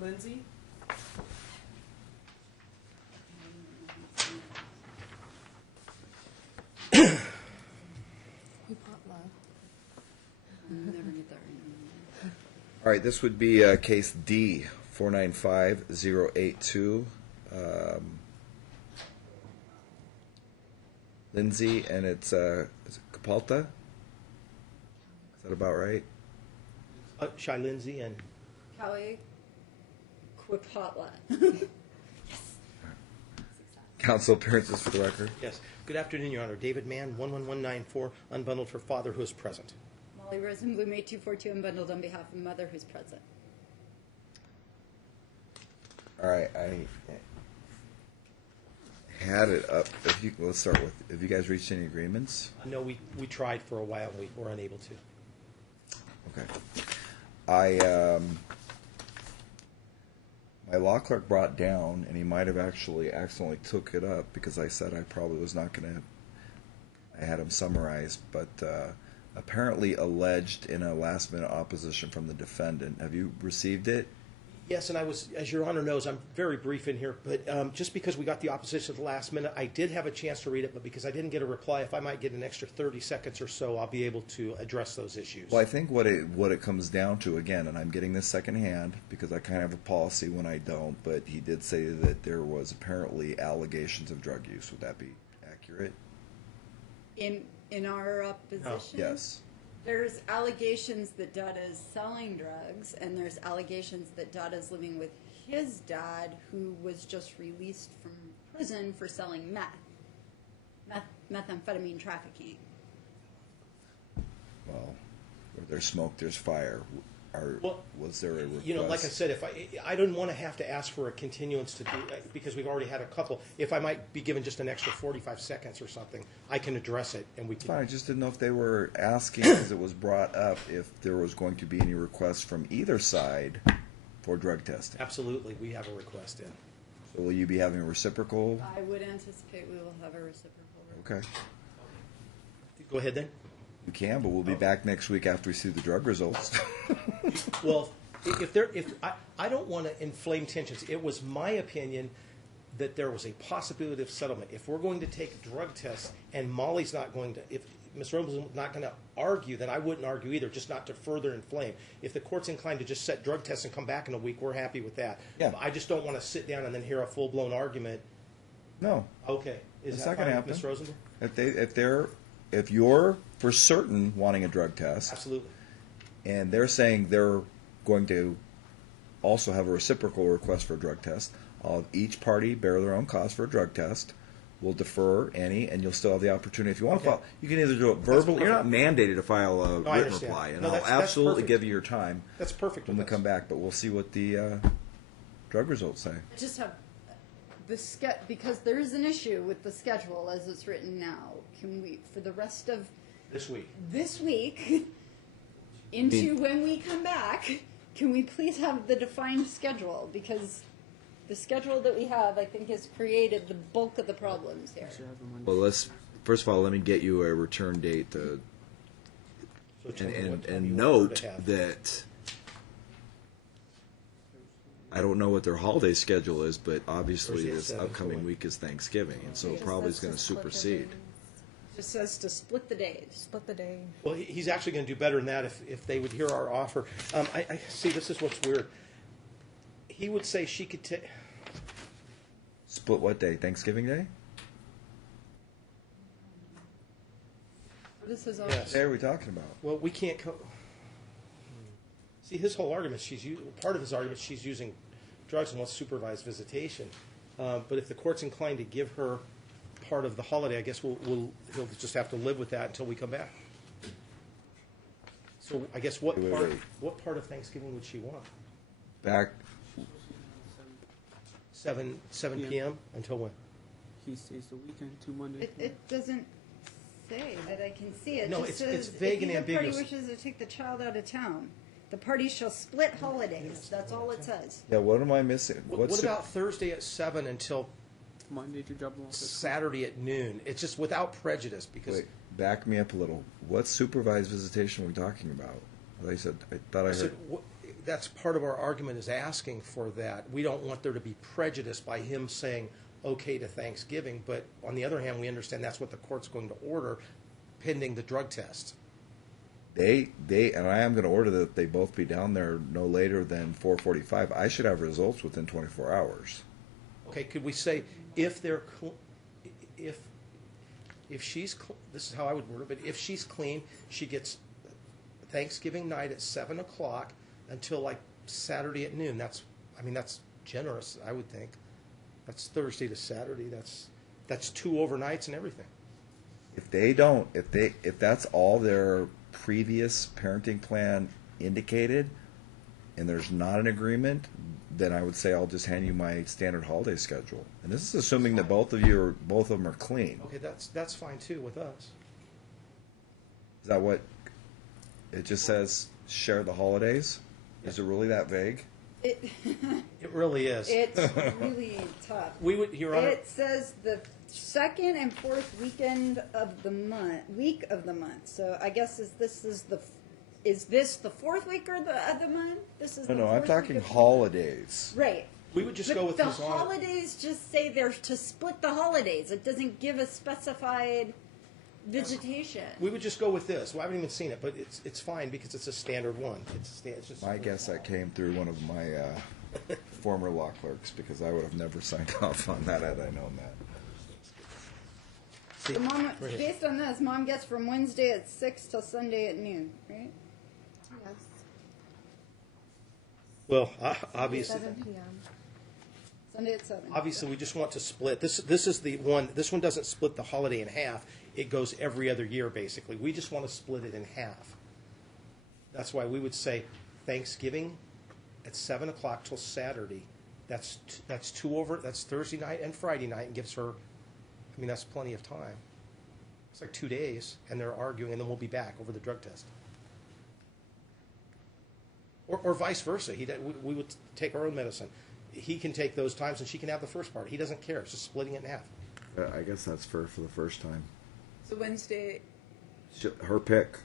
Lindsey. All right, this would be case D-14-5082. Lindsey, and it's is it Quipolta? Is that about right? Shaie Lindsey and Kaui Quipolta. Counsel appearances for the record. yes. Good afternoon, Your Honor. David Mann, 11194, unbundled for father who is present. Molly Rosenblum, 8242, unbundled on behalf of mother who's present. All right, I had it up. Let's start with, have you guys reached any agreements? No, we tried for a while and we were unable to. Okay. My law clerk brought down, and he might have actually accidentally took it up because I said I probably was not going to. I had him summarized, but apparently alleged in a last-minute opposition from the defendant. Have you received it? Yes, and I was, as Your Honor knows, I'm very brief in here, but just because we got the opposition at the last minute, I did have a chance to read it, but because I didn't get a reply, if I might get an extra 30 seconds or so, I'll be able to address those issues. Well, I think what it comes down to, again, and I'm getting this secondhand because I kind of have a policy when I don't, but he did say that there was apparently allegations of drug use. Would that be accurate? In our opposition? Yes. There's allegations that Dada is selling drugs, and there's allegations that Dada is living with his dad, who was just released from prison for selling methamphetamine trafficking. Well, where there's smoke, there's fire. Was there a request? You know, like I said, if I didn't want to have to ask for a continuance to do, because we've already had a couple. If I might be given just an extra 45 seconds or something, I can address it, and we can. Fine, I just didn't know if they were asking, because it was brought up, if there was going to be any requests from either side for drug testing. Absolutely, we have a request in. So will you be having a reciprocal? I would anticipate we will have a reciprocal. Okay. Go ahead then. You can, but we'll be back next week after we see the drug results. Well, I don't want to inflame tensions. It was my opinion that there was a possibility of settlement. If we're going to take drug tests and Molly's not going to, if Ms. Rosenblum is not going to argue, then I wouldn't argue either, just not to further inflame. If the court's inclined to just set drug tests and come back in a week, we're happy with that. Yeah. I just don't want to sit down and then hear a full-blown argument. No. Okay. Is It's that not going to fine with happen. Ms. Rosenblum? If you're for certain wanting a drug test, Absolutely. and they're saying they're going to also have a reciprocal request for a drug test, I'll have each party bear their own cost for a drug test. We'll defer any, and you'll still have the opportunity. If you want to file, you can either do it verbally. You're not mandated to file a I written understand. reply, and No, I'll that's absolutely perfect. give you your time That's perfect. when we with come us. back. But we'll see what the drug results say. I just have because there is an issue with the schedule as it's written now. Can we, for the rest of This week. into when we come back, can we please have the defined schedule? Because the schedule that we have, I think, has created the bulk of the problems here. Well, first of all, let me get you a return date So tell me what time and you want note her to have. that I don't know what their holiday schedule is, but obviously Thursday at this 7, upcoming so week is Thanksgiving, and so it probably is going to supersede. Just says to split the days. Split the day. Well, he's actually going to do better than that if they would hear our offer. I see. This is what's weird. He would say she could take. Split what day? Thanksgiving Day? This is all. Yes. What day are we talking about? Well, we can't. See, his whole argument. Part of his argument. She's using drugs and wants supervised visitation. But if the court's inclined to give her part of the holiday, I guess he'll just have to live with that until we come back. So I guess what Wait. part of Thanksgiving would she want? Back. 7 p.m. until when? He stays the weekend, 2 Mondays. It doesn't say that I can see it. No, just it's says, vague and if either ambiguous. party wishes to take the child out of town, the parties shall split holidays. That's all it says. Yeah, what am I missing? What about Thursday at 7 until Monday to double off. Saturday at noon? It's just without prejudice because Wait, back me up a little. What supervised visitation are we talking about? I thought I heard. that's part of our argument is asking for that. We don't want there to be prejudice by him saying okay to Thanksgiving, but on the other hand, we understand that's what the court's going to order pending the drug test. They and I am going to order that they both be down there no later than 4:45. I should have results within 24 hours. Okay, could we say if they're if she's this is how I would word it, but if she's clean, she gets Thanksgiving night at 7 o'clock until like Saturday at noon. That's generous, I would think. That's Thursday to Saturday. That's 2 overnights and everything. If that's all their previous parenting plan indicated, and there's not an agreement, then I would say I'll just hand you my standard holiday schedule. And this is assuming that both of them are clean. Okay, that's fine too with us. Is that what it just says? Share the holidays? Is it really that vague? It really is. It's really tough. Your Honor. It says the second and fourth weekend of the month. So I guess is this the fourth week of the month? This is No, I'm talking holidays. Right. We would just But go with the his Honor. holidays. Just say they're to split the holidays. It doesn't give a specified visitation. We would just go with this. Well, I haven't even seen it, but it's fine because it's a standard one. It's just My guess that came through one of my former law clerks, because I would have never signed off on that had I known that. See, So mom, right here. based on this, mom gets from Wednesday at 6 till Sunday at noon, right? Yes. Well, obviously, 7 p.m. Sunday at 7. we just want to split. This is the one. This one doesn't split the holiday in half. It goes every other year, basically. We just want to split it in half. That's why we would say Thanksgiving at 7 o'clock till Saturday. That's Thursday night and Friday night, and gives her. That's plenty of time. It's like 2 days, and they're arguing, and then we'll be back over the drug test. Or vice versa. We would take our own medicine. He can take those times, and she can have the first part. He doesn't care. It's just splitting it in half. I guess that's fair for the first time. So Wednesday. Her pick.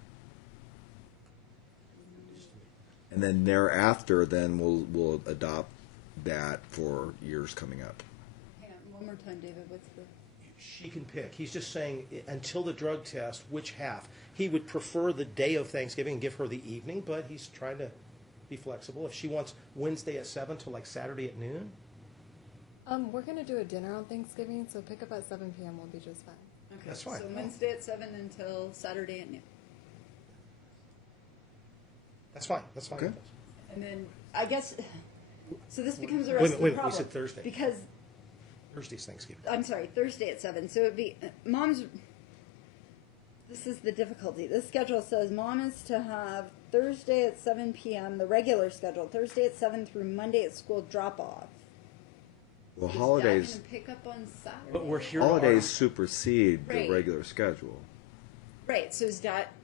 And then thereafter, then we'll adopt that for years coming up. Hang on, one more time, David. What's the? She can pick. He's just saying until the drug test, which half. He would prefer the day of Thanksgiving and give her the evening, but he's trying to be flexible. If she wants Wednesday at 7 till like Saturday at noon. We're gonna do a dinner on Thanksgiving, so pick up at 7 p.m. will be just fine. Okay, That's fine. So Wednesday at 7 until Saturday at noon. That's fine. That's fine. Okay. with us. And then I guess. So this becomes a Wait, rest of the we problem. said Thursday. Because Thursday's Thanksgiving. I'm sorry, Thursday at 7. So it'd be mom's. This is the difficulty. This schedule says mom is to have Thursday at 7 p.m. the regular schedule. Thursday at 7 through Monday at school drop off. Well, Is holidays Dad gonna pick up on Saturday? But we're here. to holidays supersede Right. the regular schedule. Right. So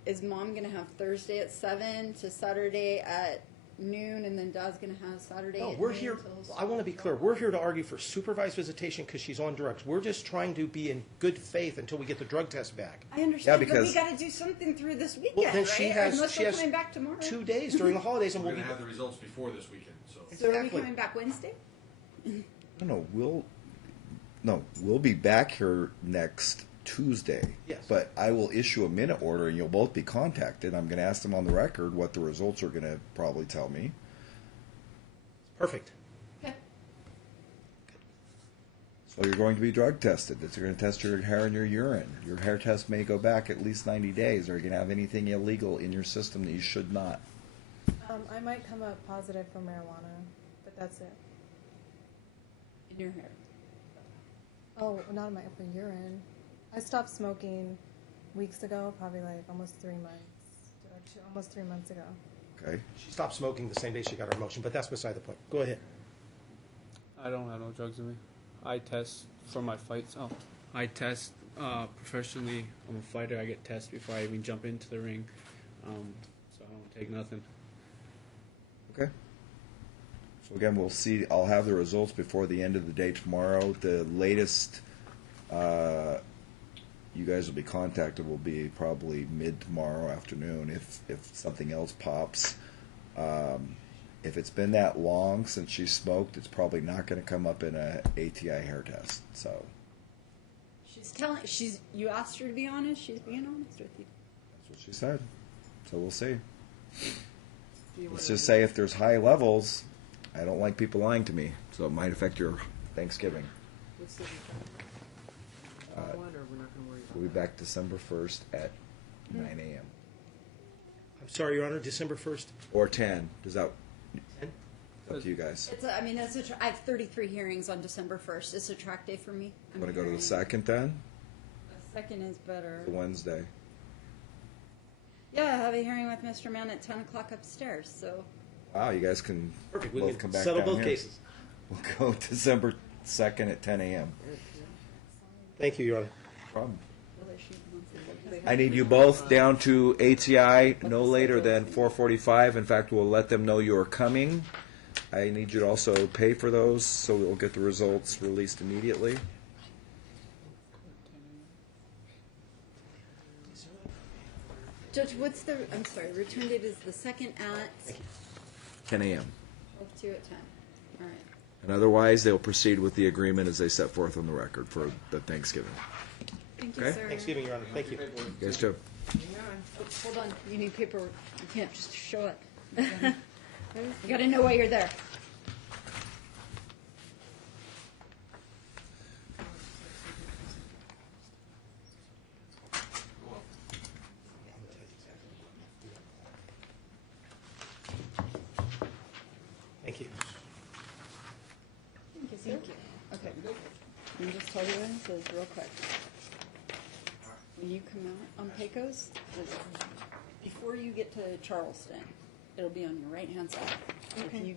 is mom gonna have Thursday at 7 to Saturday at noon, and then Dad's gonna have Saturday. No, at we're noon here. till I want to be clear. We're here to argue for supervised visitation because she's on drugs. We're just trying to be in good faith until we get the drug test back. I understand, but because- we got to do something through this weekend, Well, then right? she has Unless she we're has coming back tomorrow. 2 days during the holidays, and We're we'll be. going to have the results before this weekend, so. So are we Exactly. coming back Wednesday? We'll be back here next Tuesday. Yes. But I will issue a minute order, and you'll both be contacted. I'm going to ask them on the record what the results are going to probably tell me. Perfect. Okay. So you're going to be drug tested. It's going to test your hair and your urine. Your hair test may go back at least 90 days. Are you going to have anything illegal in your system that you should not? I might come up positive for marijuana, but that's it. In your hair. Oh, not in my for urine. I stopped smoking weeks ago, probably like almost 3 months, or almost 3 months ago. Okay. She stopped smoking the same day she got her motion, but that's beside the point. Go ahead. I don't have no drugs in me. I test for my fights. Oh, I test professionally. I'm a fighter. I get tests before I even jump into the ring. So I don't take nothing. Okay. So again, we'll see. I'll have the results before the end of the day tomorrow. The latest you guys will be contacted will be probably mid tomorrow afternoon if something else pops. if it's been that long since she smoked, it's probably not going to come up in a ATI hair test. So You asked her to be honest. She's being honest with you. that's what she said. So we'll see. Let's just say if there's high levels, I don't like people lying to me, so it might affect your Thanksgiving. What's the one, or we're not going to worry about We'll be that? back December 1st at 9 a.m. I'm sorry, Your Honor, December 1st. Or 10. Does that... 10? Up to you guys. I have 33 hearings on December 1st. It's a track day for me. I'm Want to go to the hearing- 2nd then? The 2nd is better. The Wednesday. Yeah, I have a hearing with Mr. Mann at 10 o'clock upstairs. So Wow, you guys can Perfect. We both can come back settle down both here. cases. We'll go December 2nd at 10 a.m. Thank you, Your Honor. Problem. They I have- need you both down to ATI no later than 4:45. In fact, we'll let them know you are coming. I need you to also pay for those, so we'll get the results released immediately. Judge, I'm sorry, return date is the 2nd at 10 a.m. 2 at 10. All right. And otherwise, they'll proceed with the agreement as they set forth on the record for the Thanksgiving. Thank you, Okay. sir. Thanksgiving, Your Honor. Thank you. You guys too. Hold on. You need paperwork. You can't just show up. You got to know why you're there. Thank you. Thank you, sir. Okay. Let me just tell you what it says real quick. When you come out on Pecos, before you get to Charleston, it'll be on your right-hand side. If you